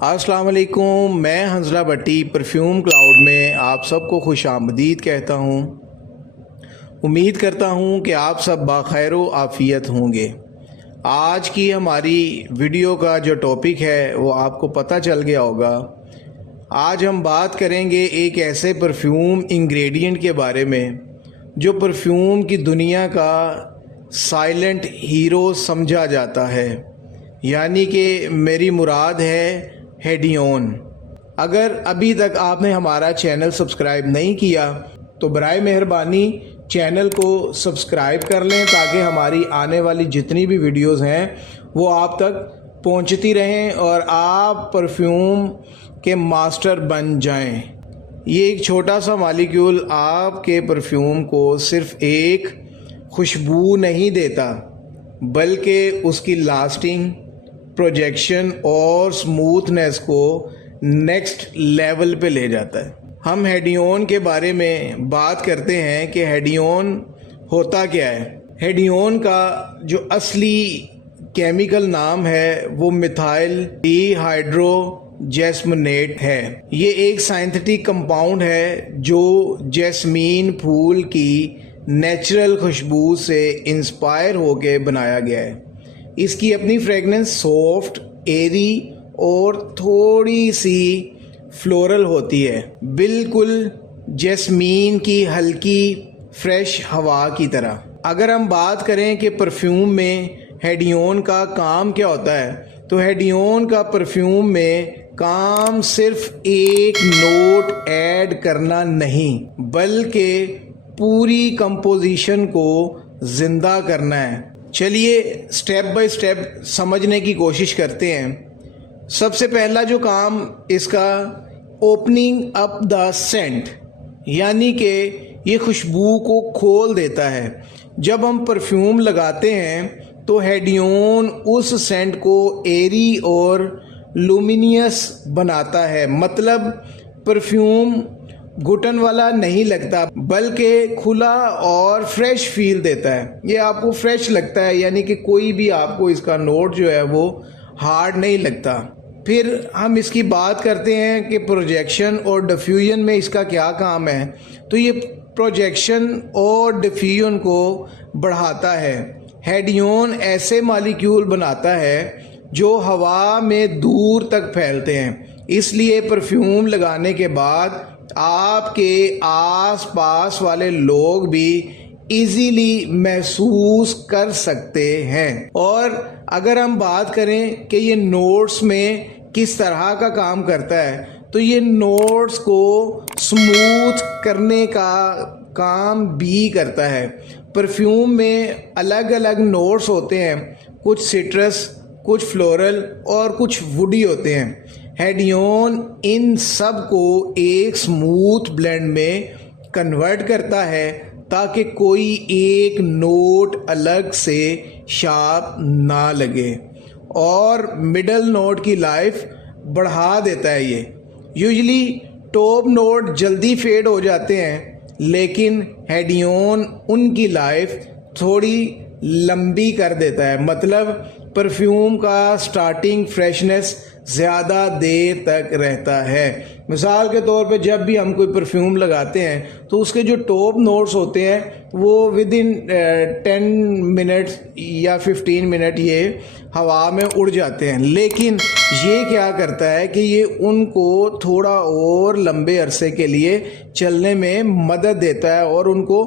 अस्सलाम वालेकुम, मैं हंजला भट्टी परफ्यूम क्लाउड में आप सबको खुश आमदीद कहता हूँ। उम्मीद करता हूँ कि आप सब बाखैर व आफ़ियत होंगे। आज की हमारी वीडियो का जो टॉपिक है वो आपको पता चल गया होगा। आज हम बात करेंगे एक ऐसे परफ्यूम इंग्रेडिएंट के बारे में जो परफ्यूम की दुनिया का साइलेंट हीरो समझा जाता है, यानी कि मेरी मुराद है हेडियोन। अगर अभी तक आपने हमारा चैनल सब्सक्राइब नहीं किया तो बराए मेहरबानी चैनल को सब्सक्राइब कर लें ताकि हमारी आने वाली जितनी भी वीडियोस हैं वो आप तक पहुंचती रहें और आप परफ्यूम के मास्टर बन जाएं। ये एक छोटा सा मॉलिक्यूल आपके परफ्यूम को सिर्फ एक खुशबू नहीं देता बल्कि उसकी लास्टिंग, प्रोजेक्शन और स्मूथनेस को नेक्स्ट लेवल पे ले जाता है। हम हेडियोन के बारे में बात करते हैं कि हेडियोन होता क्या है। हेडियोन का जो असली केमिकल नाम है वो मिथाइल डिहाइड्रो जैस्मिनेट है। ये एक साइंथेटिक कंपाउंड है जो जैस्मीन फूल की नेचुरल खुशबू से इंस्पायर होके बनाया गया है। इसकी अपनी फ्रेगनेंस सॉफ्ट, एरी और थोड़ी सी फ्लोरल होती है, बिल्कुल जैस्मीन की हल्की फ्रेश हवा की तरह। अगर हम बात करें कि परफ्यूम में हेडियोन का काम क्या होता है, तो हेडियोन का परफ्यूम में काम सिर्फ एक नोट ऐड करना नहीं बल्कि पूरी कंपोजिशन को जिंदा करना है। चलिए स्टेप बाय स्टेप समझने की कोशिश करते हैं। सबसे पहला जो काम इसका ओपनिंग अप द सेंट, यानी कि ये खुशबू को खोल देता है। जब हम परफ्यूम लगाते हैं तो हेडियोन उस सेंट को एरी और लुमिनियस बनाता है, मतलब परफ्यूम घुटन वाला नहीं लगता बल्कि खुला और फ्रेश फील देता है। ये आपको फ्रेश लगता है, यानी कि कोई भी आपको इसका नोट जो है वो हार्ड नहीं लगता। फिर हम इसकी बात करते हैं कि प्रोजेक्शन और डिफ्यूजन में इसका क्या काम है। तो ये प्रोजेक्शन और डिफ्यूजन को बढ़ाता है। हेडियोन ऐसे मॉलिक्यूल बनाता है जो हवा में दूर तक फैलते हैं, इसलिए परफ्यूम लगाने के बाद आपके आसपास वाले लोग भी इजीली महसूस कर सकते हैं। और अगर हम बात करें कि ये नोट्स में किस तरह का काम करता है, तो ये नोट्स को स्मूथ करने का काम भी करता है। परफ्यूम में अलग अलग नोट्स होते हैं, कुछ सिट्रस, कुछ फ्लोरल और कुछ वुडी होते हैं। हेडियोन इन सब को एक स्मूथ ब्लेंड में कन्वर्ट करता है ताकि कोई एक नोट अलग से शार्प ना लगे और मिडल नोट की लाइफ बढ़ा देता है। ये यूजुअली टॉप नोट जल्दी फेड हो जाते हैं, लेकिन हेडियोन उनकी लाइफ थोड़ी लंबी कर देता है, मतलब परफ्यूम का स्टार्टिंग फ्रेशनेस ज़्यादा देर तक रहता है। मिसाल के तौर पे जब भी हम कोई परफ्यूम लगाते हैं तो उसके जो टॉप नोट्स होते हैं वो विद इन 10 मिनट्स या 15 मिनट ये हवा में उड़ जाते हैं, लेकिन ये क्या करता है कि ये उनको थोड़ा और लंबे अरसे के लिए चलने में मदद देता है और उनको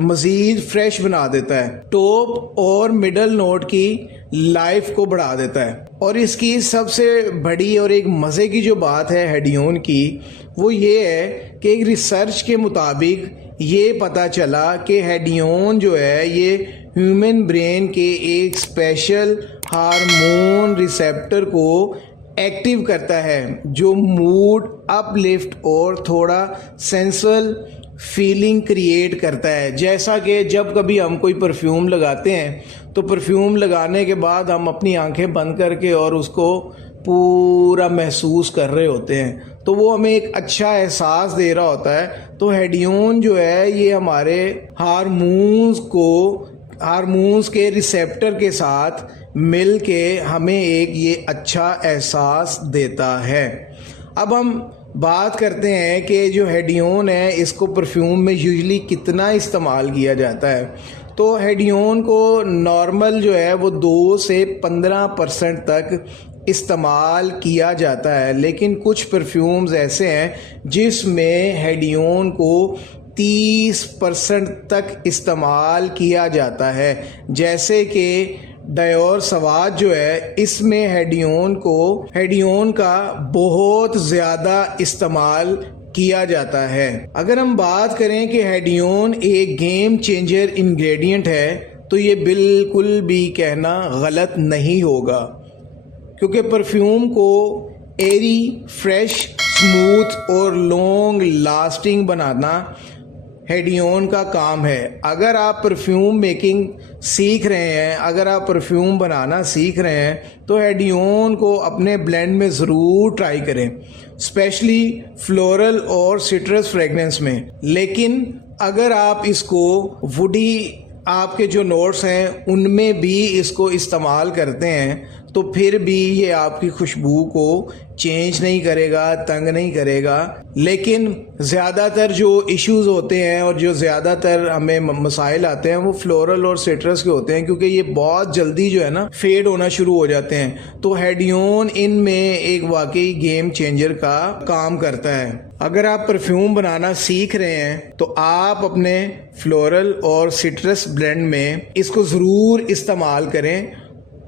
मज़ीद फ्रेश बना देता है। टॉप और मिडल नोट की लाइफ को बढ़ा देता है। और इसकी सबसे बड़ी और एक मज़े की जो बात है हेडियोन की, वो ये है कि एक रिसर्च के मुताबिक ये पता चला कि हेडियोन जो है ये ह्यूमन ब्रेन के एक स्पेशल हार्मोन रिसेप्टर को एक्टिव करता है जो मूड अपलिफ्ट और थोड़ा सेंसुअल फीलिंग क्रिएट करता है। जैसा कि जब कभी हम कोई परफ्यूम लगाते हैं तो परफ्यूम लगाने के बाद हम अपनी आंखें बंद करके और उसको पूरा महसूस कर रहे होते हैं, तो वो हमें एक अच्छा एहसास दे रहा होता है। तो हेडियोन जो है ये हमारे हार्मोन्स को हार्मोन्स के रिसेप्टर के साथ मिल के हमें एक ये अच्छा एहसास देता है। अब हम बात करते हैं कि जो हेडियोन है इसको परफ्यूम में यूजुअली कितना इस्तेमाल किया जाता है। तो हेडियोन को नॉर्मल जो है वो 2 से 15% तक इस्तेमाल किया जाता है, लेकिन कुछ परफ्यूम्स ऐसे हैं जिसमें हेडियोन को 30% तक इस्तेमाल किया जाता है। जैसे कि डायोर सवाद जो है इसमें हेडियोन का बहुत ज़्यादा इस्तेमाल किया जाता है। अगर हम बात करें कि हेडियोन एक गेम चेंजर इंग्रेडिएंट है तो ये बिल्कुल भी कहना गलत नहीं होगा, क्योंकि परफ्यूम को एरी, फ्रेश, स्मूथ और लॉन्ग लास्टिंग बनाना हेडियोन का काम है। अगर आप परफ्यूम मेकिंग सीख रहे हैं, अगर आप परफ्यूम बनाना सीख रहे हैं तो हेडियोन को अपने ब्लेंड में ज़रूर ट्राई करें, स्पेशली फ्लोरल और सिट्रस फ्रेगरेंस में। लेकिन अगर आप इसको वुडी आपके जो नोट्स हैं उनमें भी इसको इस्तेमाल करते हैं तो फिर भी ये आपकी खुशबू को चेंज नहीं करेगा, तंग नहीं करेगा। लेकिन ज़्यादातर जो इश्यूज़ होते हैं और जो ज़्यादातर हमें मसाइल आते हैं वो फ्लोरल और सिट्रस के होते हैं, क्योंकि ये बहुत जल्दी जो है ना फेड होना शुरू हो जाते हैं। तो हेडियोन इनमें एक वाकई गेम चेंजर का काम करता है। अगर आप परफ्यूम बनाना सीख रहे हैं तो आप अपने फ्लोरल और सिट्रस ब्लेंड में इसको ज़रूर इस्तेमाल करें,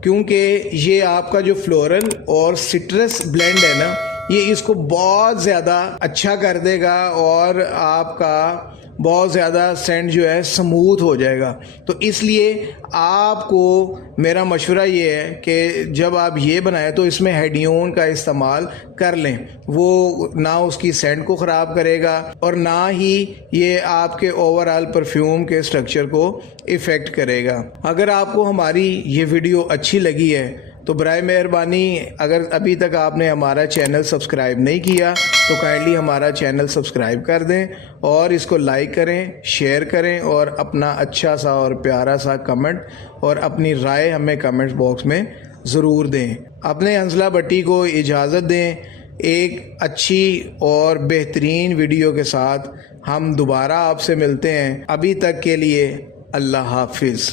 क्योंकि ये आपका जो फ्लोरल और सिट्रस ब्लेंड है ना ये इसको बहुत ज़्यादा अच्छा कर देगा और आपका बहुत ज़्यादा सेंट जो है स्मूथ हो जाएगा। तो इसलिए आपको मेरा मशवरा ये है कि जब आप ये बनाएं तो इसमें हेडियोन का इस्तेमाल कर लें। वो ना उसकी सेंट को ख़राब करेगा और ना ही ये आपके ओवरऑल परफ्यूम के स्ट्रक्चर को इफ़ेक्ट करेगा। अगर आपको हमारी ये वीडियो अच्छी लगी है तो बराए मेहरबानी अगर अभी तक आपने हमारा चैनल सब्सक्राइब नहीं किया तो काइंडली हमारा चैनल सब्सक्राइब कर दें और इसको लाइक करें, शेयर करें और अपना अच्छा सा और प्यारा सा कमेंट और अपनी राय हमें कमेंट बॉक्स में ज़रूर दें। अपने हंसला भट्टी को इजाज़त दें। एक अच्छी और बेहतरीन वीडियो के साथ हम दोबारा आपसे मिलते हैं। अभी तक के लिए अल्लाह हाफिज़।